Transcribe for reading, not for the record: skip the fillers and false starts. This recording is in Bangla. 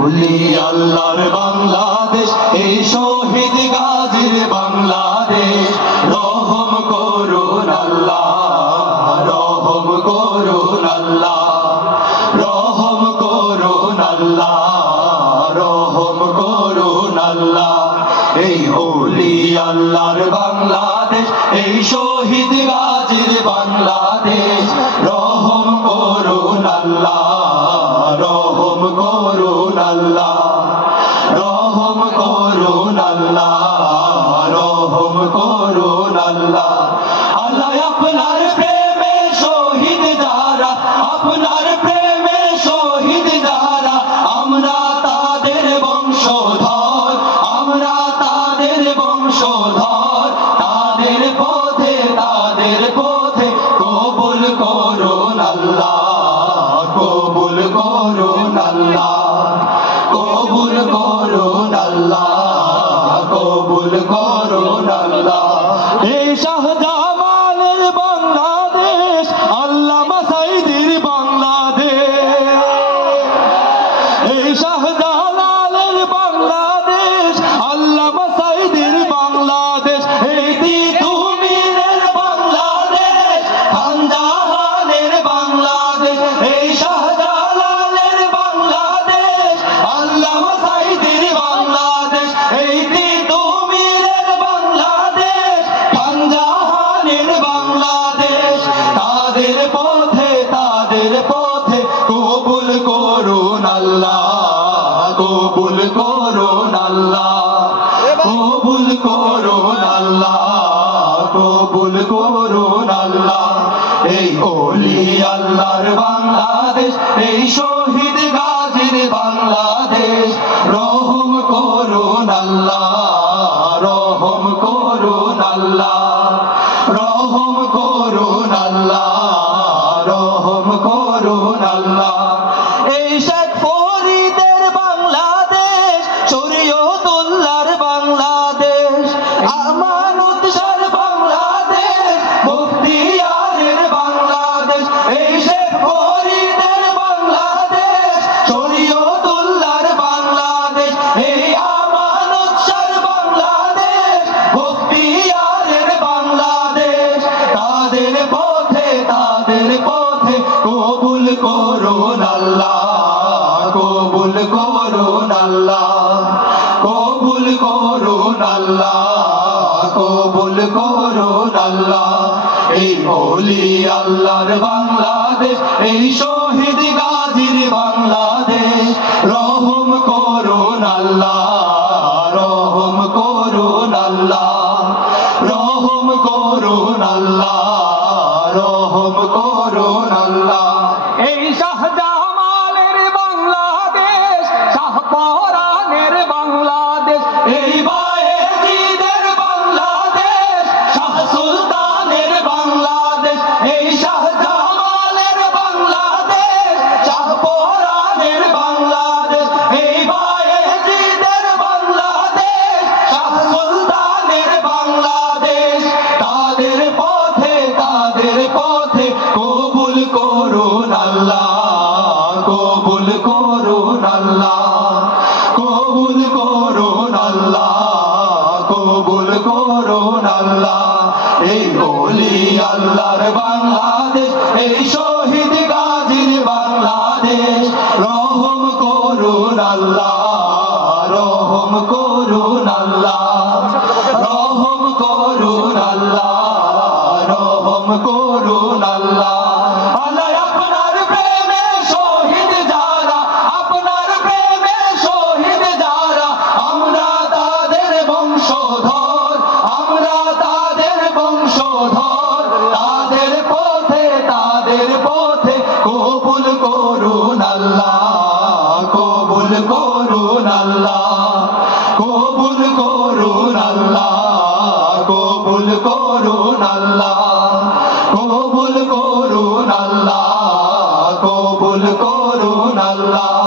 ওলি আল্লাহর বাংলাদেশ, এই শহীদ গাজীর বাংলাদেশ। রহম করুন আল্লাহ, রহম করুন আল্লাহ, রহম করুন আল্লাহ, রহম করুন আল্লাহ। এই ওলি আল্লাহর বাংলাদেশ, এই শহীদ গাজীর বাংলাদেশ। রহম করুন আল্লাহ, রহম করুন আল্লাহ, রহম করুন আল্লাহ, রহম করুন আল্লাহ। আল্লাহ আপনার প্রেমে শহীদ যারা, আপনার প্রেমে শহীদ যারা, আমরা তাদের বংশধর, আমরা তাদের বংশধর। তাদের পথে, তাদের পথে কবুল করুন আল্লাহ, কবুল করুন আল্লাহ, কবুল করুন আল্লাহ, কবুল করুন আল্লাহ। এই শাহজামালের বাংলাদেশ, আল্লামা সাঈদীর বাংলাদেশ। এই শাহজালালের বাংলাদেশ, আল্লামা সাঈদীর বাংলাদেশ। এই তিতুমীরের বাংলাদেশ, খানজাহানের বাংলাদেশ। এই শাহজালালের বাংলাদেশ, আল্লামা সাঈদীর বাংলাদেশ। এই তিতুমীরের বাংলাদেশ, খানজাহানের বাংলাদেশ। তাদের পথে, তাদের পথে কবুল করুন আল্লাহ, কবুল করুন আল্লাহ, কবুল করুন আল্লাহ, কবুল করুন আল্লাহ। এই ওলি আল্লাহর বাংলাদেশ, এই শহীদ গাজীর বাংলাদেশ। রহম করুন আল্লাহ, রহম করুন আল্লাহ, রহম করুন আল্লাহ, রহম করুন আল্লাহ। এই শেখ ফরিদের বাংলাদেশ, শরীয়তুল্লাহর বাংলাদেশ। আমানত শাহর বাংলাদেশ, মুফতিয়ারের বাংলাদেশ। এই শেখ ফরিদের বাংলাদেশ, শরীয়তুল্লাহর বাংলাদেশ। এই আমানত শাহর বাংলাদেশ, মুফতিয়ারের বাংলাদেশ। তাদের পথে, তাদের পথে কবুল করুন আল্লাহ, কবুল করুন আল্লাহ, কবুল করুন আল্লাহ, কবুল করুন আল্লাহ। এই ওলি আল্লাহর বাংলাদেশ, এই শহীদ গাজীর বাংলাদেশ। রহম করুন আল্লাহ, রহম করুন আল্লাহ, রহম করুন আল্লাহ, রহম করুন আল্লাহ। এই শাহজামালের বাংলাদেশ, শাহপরানের বাংলাদেশ। এই বায়েজিদের বাংলাদেশ, শাহ সুলতানের বাংলাদেশ। এই শাহজামালের বাংলাদেশ, শাহপরানের বাংলাদেশ। এই বায়েজিদের বাংলাদেশ, শাহ সুলতানের বাংলাদেশ। তাদের পথে, তাদের পথে কবুল করুন আল্লাহ, কবুল করুন আল্লাহ, কবুল করুন আল্লাহ, কবুল করুন আল্লাহ। এই ওলি আল্লাহর বাংলাদেশ, এই শহীদ গাজীর বাংলাদেশ। রহম করুন আল্লাহ, রহম করুন আল্লাহ, রহম করুন আল্লাহ, রহম করুন আল্লাহ। আল্লাহ আপনার প্রেমে শহীদ যারা, আপনার প্রেমে শহীদ যারা, আমরা তাদের বংশধর, আমরা তাদের বংশধর। তাদের পথে, তাদের পথে কবুল করুন আল্লাহ, কবুল করুন আল্লাহ, কবুল করুন আল্লাহ, কবুল করুন আল্লাহ, কবুল করুন আল্লাহ, কবুল করুন আল্লাহ।